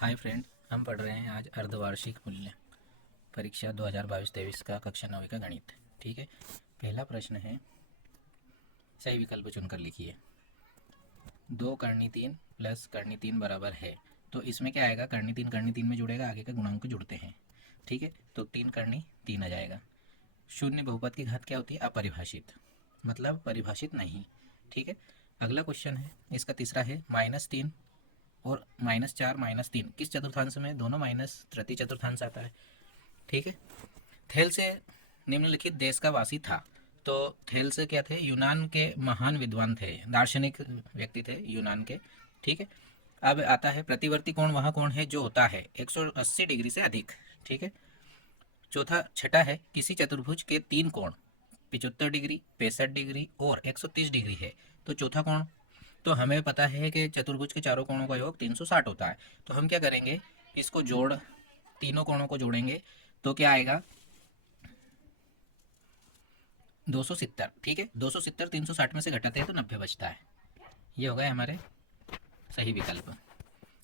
Hi friend, हम पढ़ रहे हैं आज अर्धवार्षिक मूल्य परीक्षा 2022-23 का कक्षा 9 का गणित। ठीक है, पहला प्रश्न है, सही विकल्प चुनकर लिखिए। 2 करनी 3 प्लस करनी 3 बराबर है, तो इसमें क्या आएगा? करनी तीन में जुड़ेगा, आगे का गुणांक जुड़ते हैं। ठीक है, तो 3 करनी 3 आ जाएगा। शून्य बहुपद की घात क्या होती है? अपरिभाषित, मतलब परिभाषित नहीं। ठीक है, अगला क्वेश्चन है, इसका तीसरा है, -3 और -4 -3 किस चतुर्थांश में? दोनों माइनस तृतीय चतुर्थांश आता है। ठीक है, थेल से निम्नलिखित देश का वासी था। तो थेल से क्या थे? यूनान के महान विद्वान थे, दार्शनिक व्यक्ति थे यूनान के। ठीक है, अब आता है प्रतिवर्ती कोण वह कोण है जो होता है 180 डिग्री से अधिक। ठीक है, चौथा छठा है, किसी चतुर्भुज के 3 कोण 75 डिग्री, 65 डिग्री और 130 डिग्री है, तो चौथा कोण? तो हमें पता है कि चतुर्भुज के चारों कोणों का योग 360 होता है। तो हम क्या करेंगे, इसको जोड़, तीनों कोणों को जोड़ेंगे तो क्या आएगा? 270। ठीक है, 270 360 में से घटाते हैं तो 90 बचता है। ये हो गए हमारे सही विकल्प।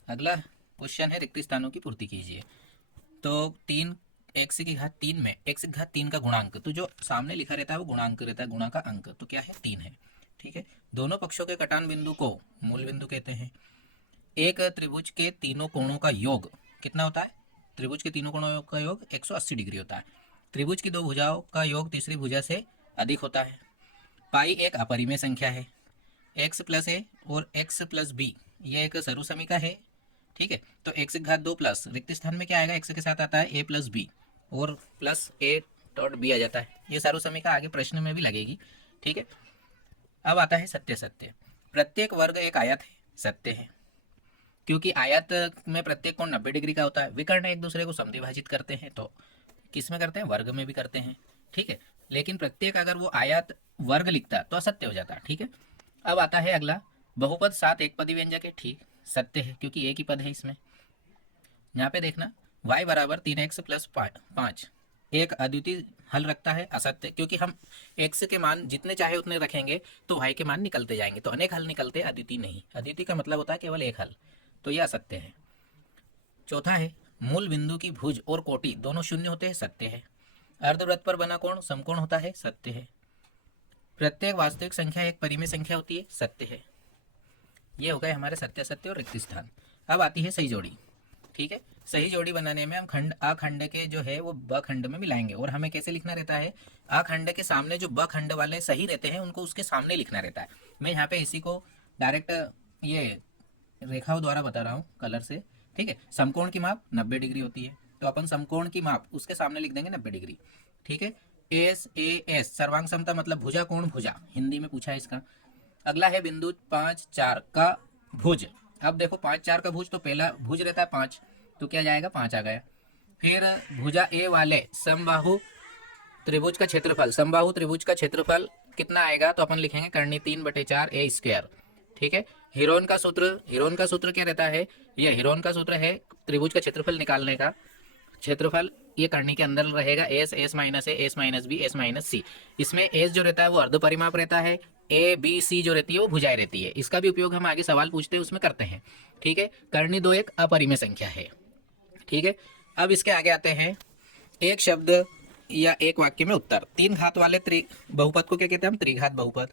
अगला क्वेश्चन है, रिक्त स्थानों की पूर्ति कीजिए। तो 3 x की घात 3 में x की घात 3 का गुणांक, तो जो सामने लिखा रहता है वो गुणांक रहता है, गुणा का अंक, तो क्या है? 3 है। ठीक है, दोनों पक्षों के कटान बिंदु को मूल बिंदु कहते हैं। एक त्रिभुज के तीनों कोणों का योग कितना होता है? त्रिभुज के तीनों कोणों का योग 180 डिग्री होता है। त्रिभुज की दो भुजाओं का योग तीसरी भुजा से अधिक होता है। पाई एक अपरिमेय संख्या है। एक्स प्लस ए और एक्स प्लस बी ये एक सरु समीका है। ठीक है, तो x की घात 2 प्लस रिक्त स्थान में क्या आएगा? x के साथ आता है a प्लस बी और प्लस a डॉट बी आ जाता है। ये सरु समीका आगे प्रश्न में भी लगेगी। ठीक है, अब आता है सत्य सत्य। प्रत्येक वर्ग एक आयत है, सत्य है, क्योंकि आयत में प्रत्येक कोण 90 डिग्री का होता है। विकर्ण एक दूसरे को समद्विभाजित करते हैं, तो किस में करते हैं? वर्ग में भी करते हैं। ठीक है, लेकिन प्रत्येक अगर वो आयत वर्ग लिखता तो असत्य हो जाता। ठीक है, अब आता है अगला, बहुपद 7 एक पदी व्यंजक है। ठीक, सत्य है, क्योंकि एक ही पद है इसमें। यहाँ पे देखना, y बराबर 3x प्लस 5 एक अद्वितीय हल रखता है, असत्य, क्योंकि हम x के मान जितने चाहे उतने रखेंगे तो y के मान निकलते जाएंगे, तो अनेक हल निकलते, अद्वितीय नहीं। अद्वितीय का मतलब होता है केवल एक हल, तो यह असत्य है। चौथा है, मूल बिंदु की भुज और कोटि दोनों शून्य होते हैं, सत्य है। अर्धवृत्त पर बना कोण समकोण होता है, सत्य है। प्रत्येक वास्तविक संख्या एक परिमेय संख्या होती है, सत्य है। ये हो गए हमारे सत्य सत्य और रिक्त स्थान। अब आती है सही जोड़ी। ठीक है, सही जोड़ी बनाने में हम खंड आ खंड के जो है वो ब खंड में मिलाएंगे, और हमें कैसे लिखना रहता है? आ खंड के सामने जो ब खंड वाले सही रहते हैं उनको उसके सामने लिखना रहता है। मैं यहाँ पे इसी को डायरेक्ट ये रेखाओं द्वारा बता रहा हूँ कलर से। ठीक है, समकोण की माप 90 डिग्री होती है, तो अपन समकोण की माप उसके सामने लिख देंगे 90 डिग्री। ठीक है, एस ए एस सर्वांग समता मतलब भुजा कोण भुजा, हिंदी में पूछा है इसका। अगला है बिंदु 5 4 का भुज। अब देखो 5 4 का भुज, तो पहला भुज रहता है 5, तो क्या जाएगा? 5 आ गया। फिर भुजा ए वाले समबाहु त्रिभुज का क्षेत्रफल, समबाहु त्रिभुज का क्षेत्रफल कितना आएगा? तो अपन लिखेंगे करनी 3/4 ए स्क्वायर। ठीक है, हिरोन का सूत्र क्या रहता है? ये हिरोन का सूत्र है त्रिभुज का क्षेत्रफल निकालने का। क्षेत्रफल ये करनी के अंदर रहेगा, S S minus A S minus B S minus C. इसमें एस जो रहता है वो अर्ध परिमाप रहता है, ए बी सी जो रहती है वो भुजाएं रहती है। इसका भी उपयोग हम आगे सवाल पूछते हैं उसमें करते हैं। ठीक है, करनी 2 एक अपरिमेय संख्या है। ठीक है, अब इसके आगे आते हैं, एक शब्द या एक वाक्य में उत्तर। 3 घात वाले बहुपद को क्या कहते हैं हम? त्रिघात बहुपद।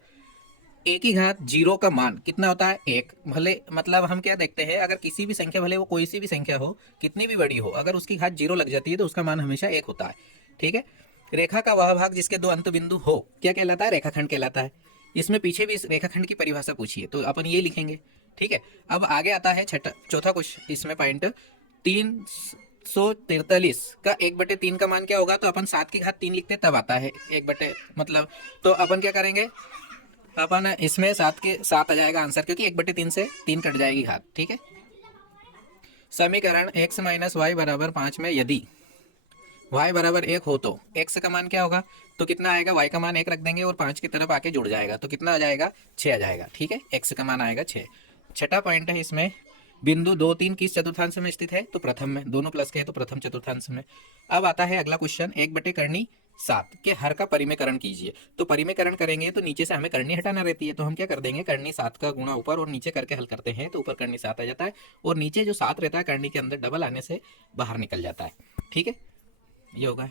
ए की घात 0 का मान कितना होता है? 1। भले मतलब हम क्या देखते हैं, अगर किसी भी संख्या, भले वो कोई सी भी संख्या हो, कितनी भी बड़ी हो, अगर उसकी घात 0 लग जाती है तो उसका मान हमेशा 1 होता है। ठीक है, रेखा का वह भाग जिसके 2 अंत बिंदु हो क्या कहलाता है? रेखाखंड कहलाता है। इसमें पीछे भी इस रेखाखंड की परिभाषा पूछी है, तो अपन ये लिखेंगे। ठीक है, अब आगे आता है चौथा क्वेश्चन, इसमें पॉइंट 343 का 1/3 का मान क्या होगा? तो अपन 7 की घात 3 लिखते तब आता है 1 मतलब, तो अपन क्या करेंगे, अपन इसमें 7 के 7 आ जाएगा आंसर, क्योंकि 1/3 से 3 कट जाएगी घात। ठीक है, समीकरण x माइनस वाई बराबर 5 में यदि y बराबर 1 हो तो x का मान क्या होगा? तो कितना आएगा? y का मान 1 रख देंगे और 5 की तरफ आके जुड़ जाएगा, तो कितना आ जाएगा? 6 आ जाएगा। ठीक है, x का मान आएगा 6। छठा पॉइंट है इसमें, बिंदु 2 3 किस चतुर्थांश में स्थित है? तो प्रथम में। दोनों प्लस के हैं तो प्रथम चतुर्थांश में। अब आता है अगला क्वेश्चन, 1/7 के हर का परिमेयकरण कीजिए। तो परिमेयकरण करेंगे तो नीचे से हमें करनी हटाना रहती है, तो हम क्या कर देंगे, करनी 7 का गुणा ऊपर और नीचे करके हल करते हैं, तो ऊपर करनी 7 आ जाता है और नीचे जो 7 रहता है करनी के अंदर डबल आने से बाहर निकल जाता है। ठीक है, ये होगा।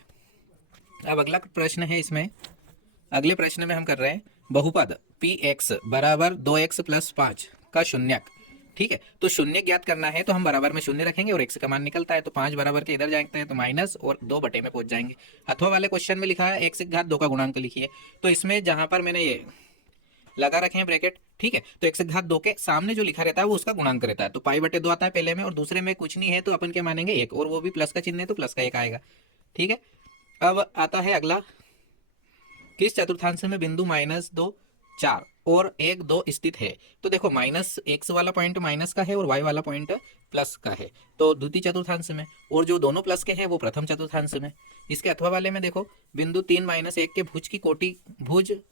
अब अगला प्रश्न है, इसमें अगले प्रश्न में हम कर रहे हैं बहुपद px बराबर 2x प्लस 5 का शून्यक। ठीक है, तो शून्य ज्ञात करना है तो हम बराबर में शून्य रखेंगे और x का मान निकलता है, तो 5 बराबर के इधर जाते हैं तो माइनस और 2 बटे में पहुंच जाएंगे। अथवा वाले क्वेश्चन में लिखा है x घात 2 का गुणांक लिखिए, तो इसमें जहां पर मैंने ये लगा रखे हैं ब्रैकेट, ठीक है, तो x घात 2 के सामने जो लिखा रहता है वो उसका गुणांक रहता है, तो पाई बटे 2 आता है पहले में और दूसरे में कुछ नहीं है तो अपन क्या मानेंगे 1, और वो भी प्लस का चिन्ह है तो प्लस का 1 आएगा। ठीक है, अब आता है अगला, किस चतुर्थांश में बिंदु -2 4 और 1 2 स्थित है? तो देखो माइनस एक्स वाला पॉइंट माइनस का है और वाई वाला पॉइंट प्लस का है, तो द्वितीय चतुर्थांश में, और जो दोनों प्लस के हैं वो प्रथम चतुर्थांश में। इसके अथवा वाले में देखो बिंदु 3 -1 के भुज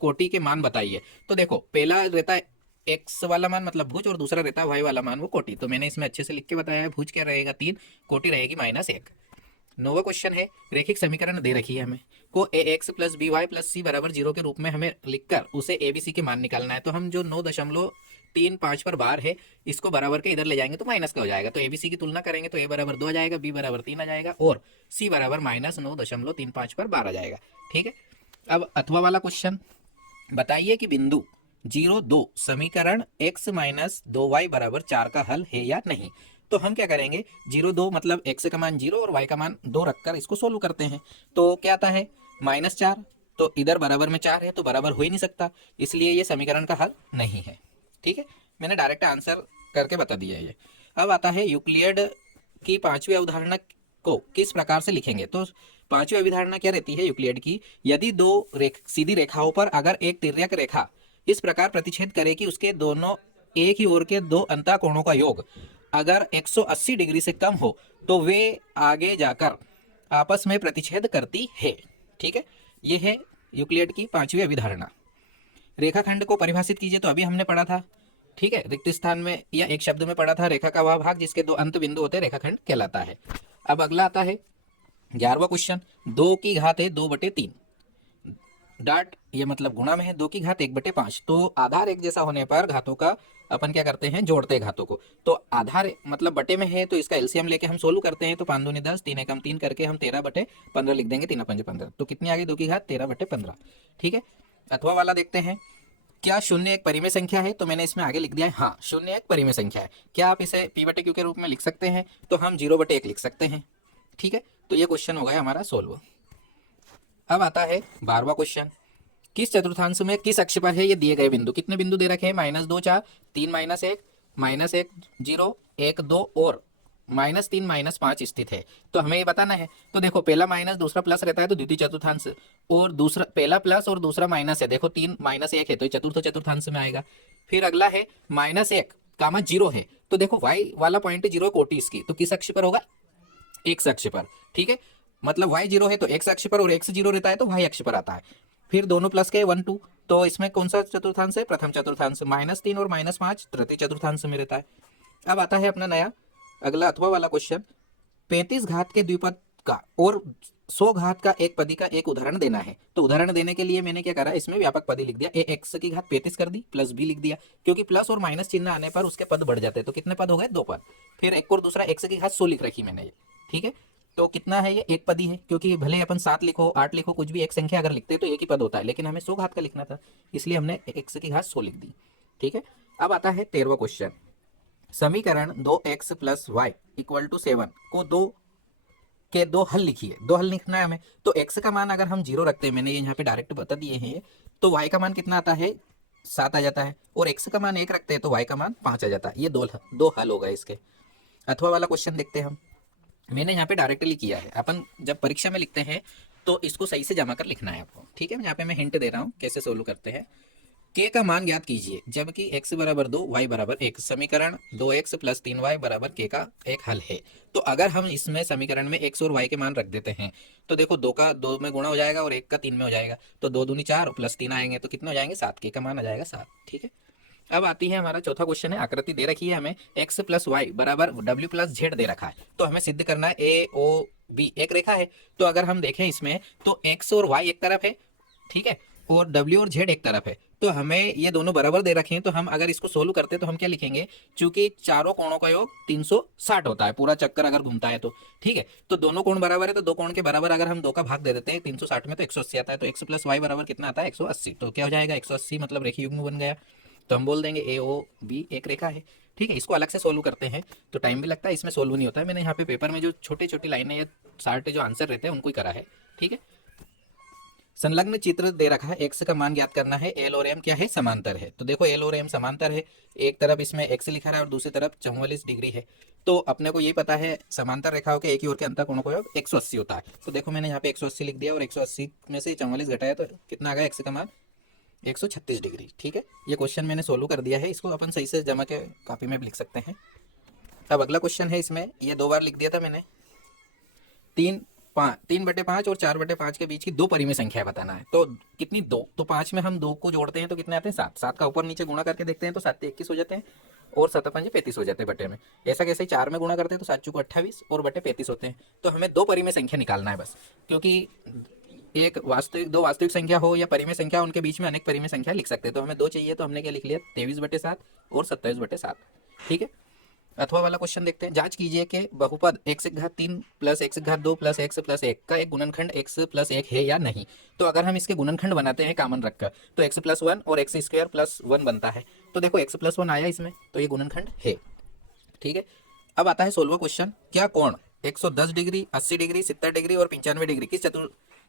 कोटि के मान बताइए। तो देखो पहला रहता है एक्स वाला मान मतलब भुज और दूसरा रहता है वाई वाला मान वो कोटि, तो मैंने इसमें अच्छे से लिख के बताया है। भुज क्या रहेगा 3, कोटि रहेगी -1। नौवा क्वेश्चन है, रेखिक समीकरण दे रखी है हमें को ax plus B Y plus C बराबर 0 के रूप में हमें लिखकर उसे ए बी सी के मान निकालना है। तो हम जो 9.35 पर बार है इसको बराबर के इधर ले जाएंगे तो माइनस का हो जाएगा, तो ए बी सी की तुलना करेंगे तो a बराबर 2 आ जाएगा, b बराबर 3 आ जाएगा और c बराबर -9.35 पर बार आ जाएगा। ठीक है, अब अथवा वाला क्वेश्चन, बताइए कि बिंदु 0 2 समीकरण x माइनस 2y बराबर 4 का हल है या नहीं। तो हम क्या करेंगे, 0 2 मतलब x का मान 0 और y का मान 2 रखकर इसको सोल्व करते हैं। तो क्या आता है -4, तो इधर बराबर में 4 है तो बराबर हो ही नहीं सकता, इसलिए ये समीकरण का हल नहीं है। ठीक है, मैंने डायरेक्ट आंसर करके बता दिया है ये। अब आता है यूक्लिड की 5वीं अवधारणा को किस प्रकार से लिखेंगे। तो 5वीं अवधारणा क्या रहती है यूक्लिड की, यदि दो सीधी रेखाओं पर अगर एक तिर्यक रेखा इस प्रकार प्रतिच्छेद करे कि उसके दोनों एक ही ओर के दो अंतःकोणों का योग अगर 180 डिग्री से कम हो तो वे आगे जाकर आपस में प्रतिच्छेद करती है। ठीक है, ये है यूक्लिड की 5वीं अभिधारणा। रेखाखंड को परिभाषित कीजिए, तो अभी हमने पढ़ा था। ठीक है, रिक्त स्थान में या एक शब्द में पढ़ा था, रेखा का वह भाग जिसके 2 अंत बिंदु होते हैं रेखाखंड कहलाता है। अब अगला आता है 11वां क्वेश्चन, 2 की घात है 2/3 डाट, ये मतलब गुणा में है 2 की घात 1/5, तो आधार एक जैसा होने पर घातों का अपन क्या करते हैं, जोड़ते हैं घातों को। तो आधार मतलब बटे में है तो इसका एलसीएम लेके हम सोल्व करते हैं, तो 5 दूनी 10, 3 एकम 3 करके हम 13/15 लिख देंगे, 3 पंजे 15, तो कितनी आ गई 2 की घात 13/15। ठीक है, अथवा वाला देखते हैं, क्या शून्य एक परिमेय संख्या है? तो मैंने इसमें आगे लिख दिया है हाँ, शून्य एक परिमेय संख्या है। क्या आप इसे p/q के रूप में लिख सकते हैं? तो हम 0/1 लिख सकते हैं। ठीक है, तो ये क्वेश्चन हो गया हमारा सोल्व। अब आता है 12वां क्वेश्चन, किस चतुर्थांश में किस अक्ष पर है ये दिए गए बिंदु, कितने बिंदु दे रखे हैं, -2 4, 3 -1, -1 0, 1 2 और -3 -5 स्थित है। तो हमें ये बताना है। तो देखो पहला माइनस दूसरा प्लस रहता है तो द्वितीय चतुर्थांश, और दूसरा पहला प्लस और दूसरा माइनस है, देखो 3 -1 है तो ये चतुर्थ चतुर्थांश में आएगा। फिर अगला है -1 कामा 0 है, तो देखो y वाला पॉइंट 0 कोटि इसकी, तो किस अक्ष पर होगा, x अक्ष पर। ठीक है, मतलब y 0 है तो x अक्ष पर और x 0 रहता है तो y अक्ष पर आता है। फिर दोनों प्लस के 1 2, तो इसमें कौन सा चतुर्थांश है, प्रथम चतुर्थांश। -3 और -5 तृतीय चतुर्थांश में रहता है। अब आता है अपना नया अगला अथवा वाला क्वेश्चन, 35 घात के द्विपद का और 100 घात का एक पदी का एक उदाहरण देना है। तो उदाहरण देने के लिए मैंने क्या करा, इसमें व्यापक पदी लिख दिया, ax की घात 35 कर दी, प्लस b लिख दिया, क्योंकि प्लस और माइनस चिन्ह आने पर उसके पद बढ़ जाते हैं। तो कितने पद हो गए, 2 पद। फिर एक और दूसरा x की घात 100 लिख रखी मैंने ये। ठीक है, तो कितना है ये, एक पदी है, क्योंकि भले अपन 7 लिखो 8 लिखो कुछ भी एक संख्या अगर लिखते हैं तो एक ही पद होता है, लेकिन हमें 100 घात का लिखना था इसलिए हमने x की घात 100 लिख दी। ठीक है, अब आता है 13वां क्वेश्चन, समीकरण 2x plus Y equal to 7 को 2 के 2 हल लिखिए। 2 हल लिखना है हमें, तो x का मान अगर हम 0 रखते हैं, मैंने ये यहाँ पे डायरेक्ट बता दिए हैं, तो y का मान कितना आता है 7 आ जाता है, और x का मान 1 रखते हैं तो y का मान 5 आ जाता है। ये दो हल हो गए इसके। अथवा वाला क्वेश्चन देखते हैं हम, मैंने यहाँ पे डायरेक्टली किया है, अपन जब परीक्षा में लिखते हैं तो इसको सही से जमा कर लिखना है आपको। ठीक है, यहाँ पे मैं हिंट दे रहा हूँ कैसे सोल्व करते हैं। k का मान ज्ञात कीजिए जबकि x बराबर 2 y बराबर 1, समीकरण 2x प्लस 3y बराबर k का एक हल है। तो अगर हम इसमें समीकरण में x और y के मान रख देते हैं तो देखो 2 का 2 में गुणा हो जाएगा और 1 का 3 में हो जाएगा, तो 2 दूनी 4 प्लस 3 आएंगे तो कितने हो जाएंगे 7, k का मान आ जाएगा 7। ठीक है, अब आती है हमारा चौथा क्वेश्चन है, आकृति दे रखी है हमें x प्लस वाई बराबर w प्लस जेड दे रखा है, तो हमें सिद्ध करना है ए ओ बी एक रेखा है। तो अगर हम देखें इसमें तो x और y एक तरफ है, ठीक है, और w और z एक तरफ है, तो हमें ये दोनों बराबर दे रखे हैं। तो हम अगर इसको सोल्व करते हैं तो हम क्या लिखेंगे, चूंकि चारों कोणों का योग 360 होता है, पूरा चक्कर अगर घूमता है तो, ठीक है, तो दोनों कोण बराबर है, तो दो कोण के बराबर अगर हम दो का भाग दे देते हैं 360 में तो 180 आता है, तो x प्लस वाई बराबर कितना आता है 180, तो क्या हो जाएगा 180 मतलब रेखीय युग्म बन गया। तो हम बोल देंगे ए ओ बी एक रेखा है, ठीक है। इसको अलग से सोल्व करते हैं तो टाइम भी लगता है, इसमें सोल्व नहीं होता है। मैंने यहाँ पे पेपर में जो छोटी छोटी लाइनें या शार्ट जो आंसर रहते हैं उनको ही करा है, ठीक है। संलग्न चित्र दे रखा है, एक्स का मान ज्ञात करना है, एल और एम क्या है समांतर है। तो देखो एल और एम समांतर है, एक तरफ इसमें एक्स लिखा रहा है और दूसरी तरफ 44 डिग्री है। तो अपने को ये पता है समांतर रेखाओं के एक ही ओर के अंतर कोणों का योग 180 होता है। तो देखो मैंने यहाँ पे 180 लिख दिया और 180 में से 44 घटाया तो कितना आ गया एक्स का मान 136 डिग्री, ठीक है। ये क्वेश्चन मैंने सोल्व कर दिया है, इसको अपन सही से जमा के कॉपी में भी लिख सकते हैं। अब अगला क्वेश्चन है, इसमें ये दो बार लिख दिया था मैंने, 3/5 और 4/5 के बीच की दो परिमेय संख्या बताना है। तो कितनी, दो, तो 5 में हम 2 को जोड़ते हैं तो कितने आते हैं 7, 7 का ऊपर नीचे गुणा करके देखते हैं तो 7 21 हो जाते हैं और 7 5 35 हो जाते हैं बटे में। ऐसा कैसे 4 में गुणा करते हैं तो 7 चौको 28 और बटे 35 होते हैं। तो हमें दो परिमेय संख्या निकालना है बस, क्योंकि एक वास्तविक, दो वास्तविक संख्या हो या परिमेय संख्या, उनके बीच में अनेक परिमेय संख्या लिख सकते हैं। तो हमें दो चाहिए, तो हमने क्या लिख लिया 23/7 और 27/7, ठीक है। अथवा वाला क्वेश्चन देखते हैं, जांच कीजिए कि बहुपद x3 plus x2 plus x plus 1 का एक गुणनखंड x प्लस 1 है या नहीं। तो अगर हम इसके गुणनखंड बनाते हैं कामन रखकर तो x प्लस 1 और x स्क्वायर प्लस 1 बनता है। तो देखो x प्लस 1 आया इसमें, तो ये गुणनखंड है, ठीक है। अब आता है 16वां क्वेश्चन, क्या कोण 110 डिग्री, 80 डिग्री, 70 डिग्री और 95 डिग्री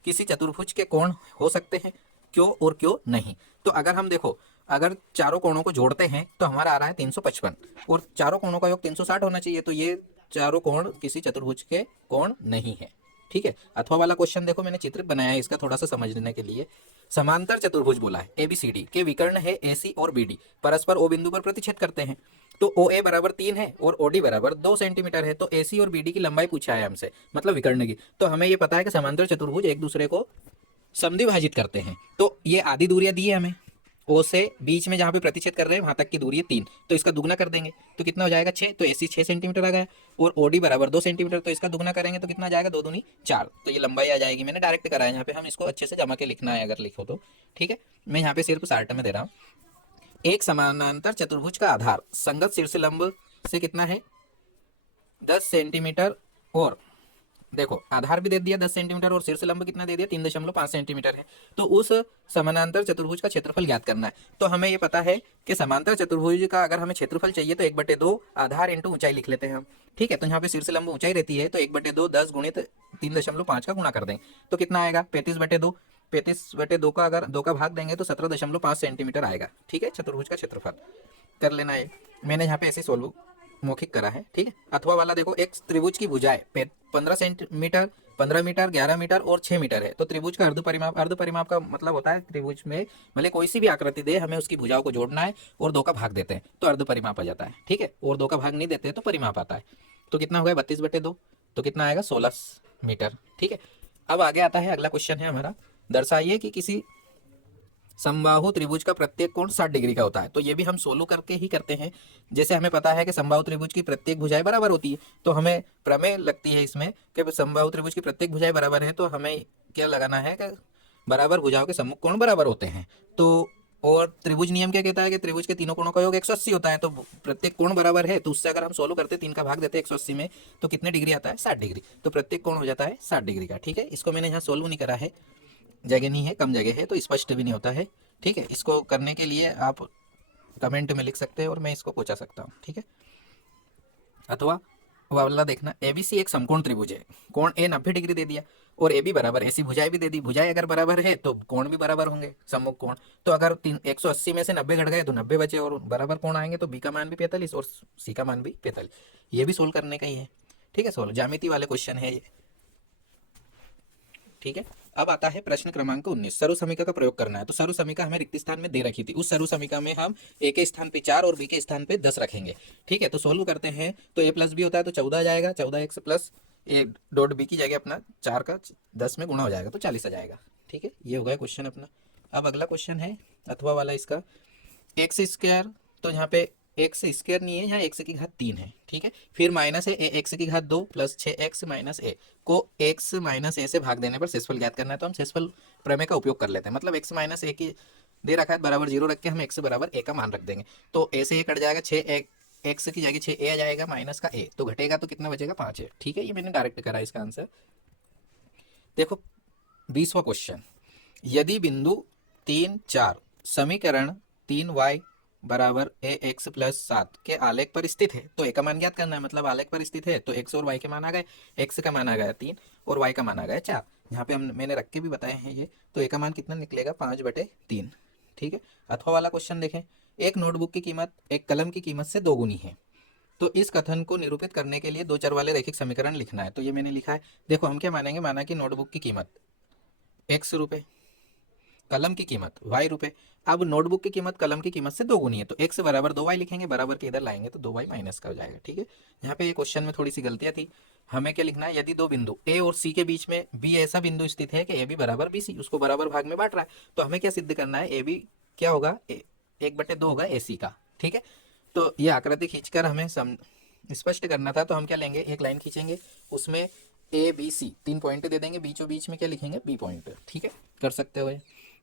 किसी चतुर्भुज के कोण हो सकते हैं, क्यों और क्यों नहीं। तो अगर हम देखो, अगर चारों कोणों को जोड़ते हैं तो हमारा आ रहा है 355 और चारों कोणों का योग 360 होना चाहिए, तो ये चारों कोण किसी चतुर्भुज के कोण नहीं है, ठीक है। अथवा वाला क्वेश्चन देखो मैंने चित्र बनाया है इसका थोड़ा सा समझने के लिए। समांतर चतुर्भुज बोला है, ABCD के विकर्ण है AC और BD, परस्पर O बिंदु पर प्रतिच्छेद करते हैं। तो OA बराबर 3 है और OD बराबर 2 सेंटीमीटर है। तो AC और BD की लंबाई पूछा है हमसे, मतलब विकर्ण की। तो हमें ये पता है कि समांतर चतुर्भुज एक दूसरे को समद्विभाजित करते हैं। तो ये आधी दूरियां दी है हमें, ओ से बीच में जहाँ पे प्रतिच्छेद कर रहे हैं वहां तक की दूरी है 3, तो इसका दुगना कर देंगे तो कितना हो जाएगा 6, तो AC 6 सेंटीमीटर आ गया और OD बराबर 2 सेंटीमीटर, तो इसका दुगना करेंगे तो कितना आ जाएगा 2 दूनी 4, तो ये लंबाई आ जाएगी। मैंने डायरेक्ट करा है यहाँ पे, हम इसको अच्छे से जमा के लिखना है अगर लिखो तो, ठीक है। मैं यहाँ पे सिर्फ शार्ट में दे रहा हूँ। एक समानांतर चतुर्भुज का आधार संगत शीर्ष लंब से कितना है 10 सेंटीमीटर, और देखो आधार भी दे दिया 10 सेंटीमीटर और शीर्ष लंब कितना दे दिया 3.5 सेंटीमीटर है। तो उस समानांतर चतुर्भुज का क्षेत्रफल ज्ञात करना है। तो हमें ये पता है कि समांतर चतुर्भुज का अगर हमें क्षेत्रफल चाहिए तो 1/2 आधार इंटू ऊंचाई लिख लेते हैं हम, ठीक है। तो यहाँ पे शीर्ष लंब ऊंचाई रहती है तो 1/2 10 गुणित 3.5 का गुणा कर देंगे तो कितना आएगा 35/2, 35/2 का अगर 2 का भाग देंगे तो 17.5 सेंटीमीटर आएगा, ठीक है, चतुर्भुज का क्षेत्रफल। कर लेना है, मैंने यहाँ पे ऐसे सोल्व मौखिक करा है, ठीक है। अथवा वाला देखो, एक त्रिभुज की भुजाएं 15 सेंटीमीटर, 15 मीटर, 11 मीटर और 6 मीटर है। तो त्रिभुज का अर्ध परिमाप का मतलब होता है त्रिभुज में भले कोई सी भी आकृति दे, हमें उसकी भुजाओं को जोड़ना है और 2 का भाग देते हैं तो अर्ध परिमाप आ जाता है, ठीक है। और 2 का भाग नहीं देते तो परिमाप आता है। तो कितना हो गया 32/2, तो कितना आएगा 16 मीटर, ठीक है। अब आगे आता है अगला क्वेश्चन है हमारा, दर्शाइए कि किसी समबाहु त्रिभुज का प्रत्येक कोण 60 डिग्री का होता है। तो ये भी हम सोल्व करके ही करते हैं। जैसे हमें पता है कि समबाहु त्रिभुज की प्रत्येक भुजाएं बराबर होती है, तो हमें प्रमेय लगती है इसमें कि समबाहु त्रिभुज की प्रत्येक भुजाएं बराबर है, तो हमें क्या लगाना है कि बराबर भुजाओं के सम्मुख कोण बराबर होते हैं। तो और त्रिभुज नियम क्या कहता है कि त्रिभुज के तीनों कोणों का योग 180 होता है। तो प्रत्येक कोण बराबर है, तो उससे अगर हम सोल्व करते 3 का भाग देते 180 में तो कितने डिग्री आता है 60 डिग्री। तो प्रत्येक कोण हो जाता है 60 डिग्री का, ठीक है। इसको मैंने यहाँ सोल्व नहीं करा है, जगह नहीं है, कम जगह है तो स्पष्ट भी नहीं होता है, ठीक है। इसको करने के लिए आप कमेंट में लिख सकते हैं और मैं इसको पूछा सकता हूँ, ठीक है। अथवा वाला देखना, ABC एक समकोण त्रिभुज है, कोण A 90 डिग्री दे दिया और AB बराबर ऐसी भुजाएं भी दे दी। भुजाएं अगर बराबर है तो कोण भी बराबर होंगे, सम्मुख कोण। तो अगर 180 में से 90 घट गए तो 90 बचे और बराबर कोण आएंगे, तो B का मान भी 45 और C का मान भी 45। ये भी सोल्व करने का ही है, ठीक है। सोल्व ज्यामिति वाले क्वेश्चन है ये, ठीक है। अब आता है प्रश्न क्रमांक 19, सरु समीका का प्रयोग करना है। तो सरु समीका हमें रिक्त स्थान में दे रखी थी, उस सरु समीका में हम A के स्थान पे 4 और B के स्थान पे 10 रखेंगे, ठीक है। तो सोल्व करते हैं, तो A प्लस B होता है तो 14 आ जाएगा, 14x plus A dot B की जगह अपना 4 का 10 में गुणा हो जाएगा तो 40 आ जाएगा, ठीक है। ये हो गया क्वेश्चन अपना। अब अगला क्वेश्चन है अथवा वाला, इसका x² तो यहाँ पे एक्स स्क्वायर नहीं है, यहाँ एक्स की घात 3 है, ठीक है। फिर माइनस है एक्स की घात 2 प्लस 6x माइनस ए को x माइनस ए से भाग देने पर शेषफल ज्ञात करना है। तो हम शेषफल प्रमेय का उपयोग कर लेते हैं। मतलब x माइनस ए की दे रखा है बराबर 0 रख के हम x बराबर a का मान रख देंगे। तो a से ये कट जाएगा, 6x की जगह 6a आ जाएगा माइनस का a, तो घटेगा तो कितना बचेगा 5 है, ठीक है। ये मैंने डायरेक्ट करा इसका आंसर। देखो 20वां क्वेश्चन, यदि बिंदु 3 4 समीकरण 3y बराबर ax प्लस 7 के आलेख पर स्थित है, तो a का मान ज्ञात करना है। मतलब आलेख पर स्थित है तो x और y के मान आ गए, x का मान आ गया 3 और y का मान आ गया 4। यहाँ पे मैंने रख के भी बताए हैं ये, तो a का मान कितना निकलेगा 5/3, ठीक है। अथवा वाला क्वेश्चन देखें, एक नोटबुक की कीमत एक कलम की कीमत से दोगुनी है, तो इस कथन को निरूपित करने के लिए दो चर वाले रैखिक समीकरण लिखना है। तो ये मैंने लिखा है। देखो हम क्या मानेंगे, माना कि नोटबुक की कीमत x रुपये, कलम की कीमत y रुपये। अब नोटबुक की कीमत कलम की कीमत से दोगुनी है, तो x बराबर 2y लिखेंगे, बराबर के इधर लाएंगे तो 2y माइनस का हो जाएगा, ठीक है। यहाँ पे ये क्वेश्चन में थोड़ी सी गलतियाँ थी। हमें क्या लिखना है, यदि दो बिंदु a और c के बीच में b ऐसा बिंदु स्थित है कि a b बराबर bc, उसको बराबर भाग में बांट रहा है, तो हमें क्या सिद्ध करना है, a b क्या होगा 1/2 होगा ac का, ठीक है। तो ये आकृति खींचकर हमें स्पष्ट करना था। तो हम क्या लेंगे, एक लाइन खींचेंगे, उसमें ABC 3 पॉइंट दे देंगे, बीचों बीच में क्या लिखेंगे B पॉइंट, ठीक है। कर सकते हो ये।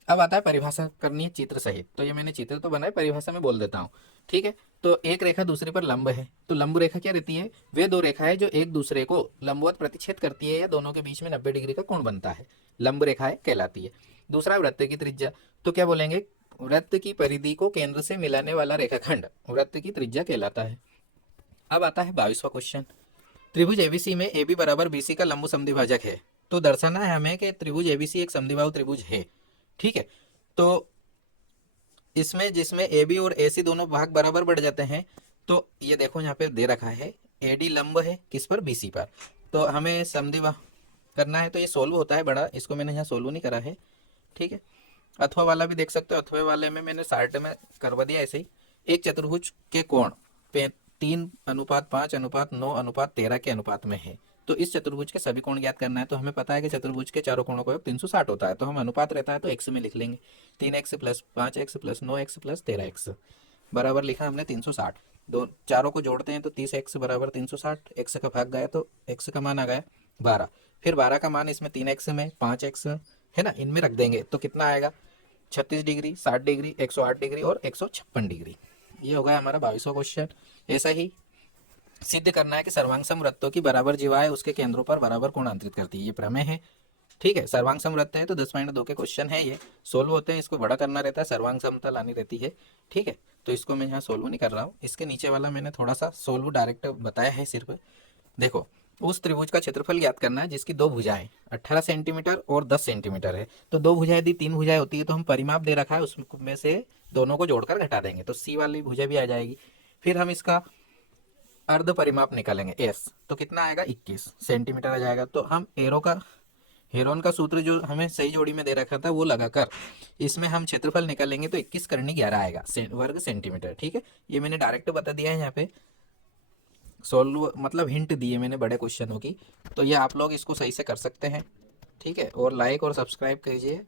अब आता है परिभाषा करनी है चित्र सहित। तो ये मैंने चित्र तो बनाए, परिभाषा में बोल देता हूँ, ठीक है। तो एक रेखा दूसरे पर लंब है, तो लंब रेखा क्या रहती है, वे दो रेखाएं जो एक दूसरे को लंबवत प्रतिच्छेद करती है या दोनों के बीच में 90 डिग्री का कोण बनता है, लंब रेखाएं कहलाती है। दूसरा वृत्त की त्रिज्या, तो क्या बोलेंगे, वृत्त की परिधि को केंद्र से मिलाने वाला रेखाखंड वृत्त की त्रिज्या कहलाता है। अब आता है 22वां क्वेश्चन, त्रिभुज एबीसी में AB बराबर BC का लंब समद्विभाजक है। तो दर्शाना है हमें कि त्रिभुज एबीसी एक समद्विबाहु त्रिभुज है, ठीक है। तो इसमें जिसमें AB और AC दोनों भाग बराबर बढ़ जाते हैं, तो ये देखो यहाँ पे दे रखा है AD लंब है किस पर, BC पर। तो हमें समद्विबाहु करना है, तो ये सोल्व होता है बड़ा, इसको मैंने यहाँ सोल्व नहीं करा है, ठीक है। अथवा वाला भी देख सकते हो, अथवा वाले में मैंने शार्ट में करवा दिया ऐसे ही। एक चतुर्भुज के कोण 3:5:9:13 के अनुपात में है, तो इस चतुर्भुज के सभी कोण ज्ञात करना है। तो हमें पता है कि चतुर्भुज के चारों कोणों का योग 360 होता है, तो हम अनुपात रहता है तो x में लिख लेंगे, 3x plus 5x plus 9x plus 13x बराबर लिखा हमने 360। दो चारों को जोड़ते हैं तो 30x बराबर 360, x का भाग गया तो x का मान आ गया 12। फिर 12 का मान इसमें 3x में 5x है ना, इनमें रख देंगे तो कितना आएगा, 36 डिग्री, 60 डिग्री, 108 डिग्री और 156 डिग्री। ये हो गया हमारा 22वां क्वेश्चन। ऐसा ही सिद्ध करना है कि सर्वांगसम वृत्तों की बराबर जीवाएं उसके केंद्रों पर बराबर कोण अंतरित करती है, ये प्रमेय है, ठीक है। सर्वांगसम वृत्त है तो 10.2 के क्वेश्चन है, ये सोल्व होते हैं, इसको बड़ा करना रहता है, सर्वांग समता लानी रहती है, ठीक है। तो इसको मैं यहाँ सोल्व नहीं कर रहा हूँ, इसके नीचे वाला मैंने थोड़ा सा सोल्व डायरेक्ट बताया है सिर्फ। देखो उस त्रिभुज का क्षेत्रफल ज्ञात करना है जिसकी दो भुजाएं 18 सेंटीमीटर और 10 सेंटीमीटर है। तो दो भुजाएं यदि 3 भुजाएं होती है तो हम परिमाप दे रखा है उसमें से दोनों को जोड़कर घटा देंगे, तो सी वाली भुजा भी आ जाएगी। फिर हम इसका अर्ध परिमाप निकालेंगे एस, तो कितना आएगा 21 सेंटीमीटर आ जाएगा। तो हम हेरोन का सूत्र जो हमें सही जोड़ी में दे रखा था वो लगाकर इसमें हम क्षेत्रफल निकालेंगे तो 21 करनी 11 आएगा वर्ग सेंटीमीटर, ठीक है। ये मैंने डायरेक्ट बता दिया है यहाँ पे, सोल्व मतलब हिंट दिए मैंने बड़े क्वेश्चनों की। तो ये आप लोग इसको सही से कर सकते हैं, ठीक है। और लाइक और सब्सक्राइब कीजिए।